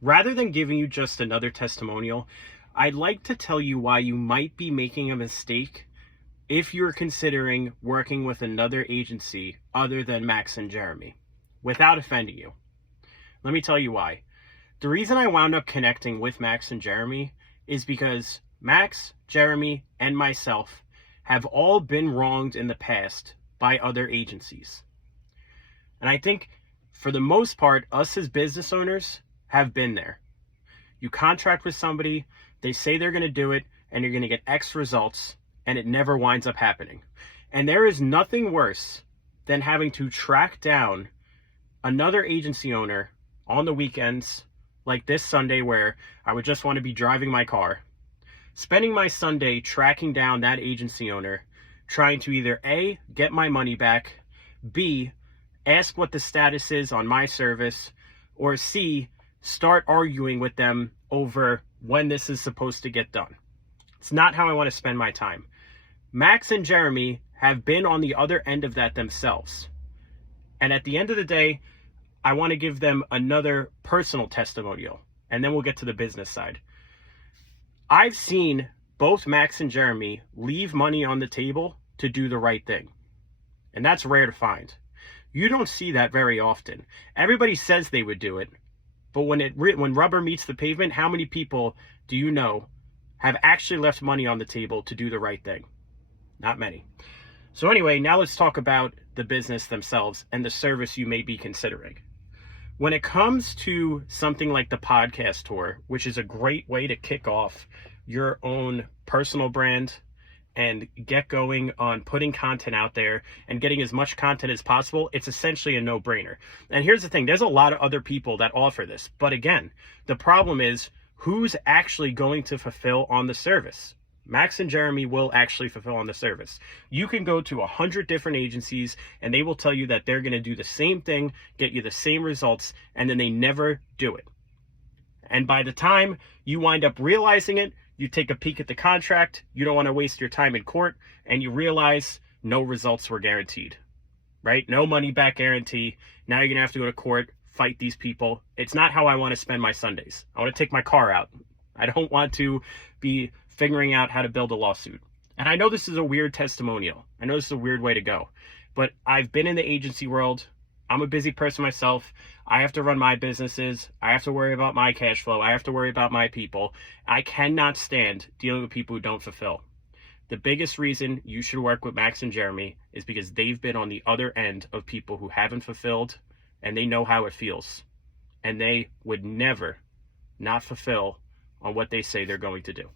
Rather than giving you just another testimonial, I'd like to tell you why you might be making a mistake if you're considering working with another agency other than Max and Jeremy, without offending you. Let me tell you why. The reason I wound up connecting with Max and Jeremy is because Max, Jeremy, and myself have all been wronged in the past by other agencies. And I think for the most part, us as business owners have been there. You contract with somebody, they say they're going to do it, and you're going to get X results, and it never winds up happening. And there is nothing worse than having to track down another agency owner on the weekends, like this Sunday where I would just want to be driving my car, spending my Sunday tracking down that agency owner, trying to either A, get my money back, B, ask what the status is on my service, or C, start arguing with them over when this is supposed to get done. It's not how I want to spend my time. Max and Jeremy have been on the other end of that themselves. And at the end of the day, I want to give them another personal testimonial, and then we'll get to the business side. I've seen both Max and Jeremy leave money on the table to do the right thing. And that's rare to find. You don't see that very often. Everybody says they would do it, but when rubber meets the pavement, how many people do you know have actually left money on the table to do the right thing? Not many. So anyway, now let's talk about the business themselves and the service you may be considering. When it comes to something like the podcast tour, which is a great way to kick off your own personal brand and get going on putting content out there and getting as much content as possible, it's essentially a no-brainer. And here's the thing, there's a lot of other people that offer this. But again, the problem is who's actually going to fulfill on the service? Max and Jeremy will actually fulfill on the service. You can go to 100 different agencies and they will tell you that they're going to do the same thing, get you the same results, and then they never do it. And by the time you wind up realizing it, you take a peek at the contract, you don't want to waste your time in court, and you realize no results were guaranteed, right? No money back guarantee. Now you're going to have to go to court, fight these people. It's not how I want to spend my Sundays. I want to take my car out. I don't want to be figuring out how to build a lawsuit. And I know this is a weird testimonial. I know this is a weird way to go, but I've been in the agency world. I'm a busy person myself. I have to run my businesses. I have to worry about my cash flow. I have to worry about my people. I cannot stand dealing with people who don't fulfill. The biggest reason you should work with Max and Jeremy is because they've been on the other end of people who haven't fulfilled, and they know how it feels. And they would never not fulfill on what they say they're going to do.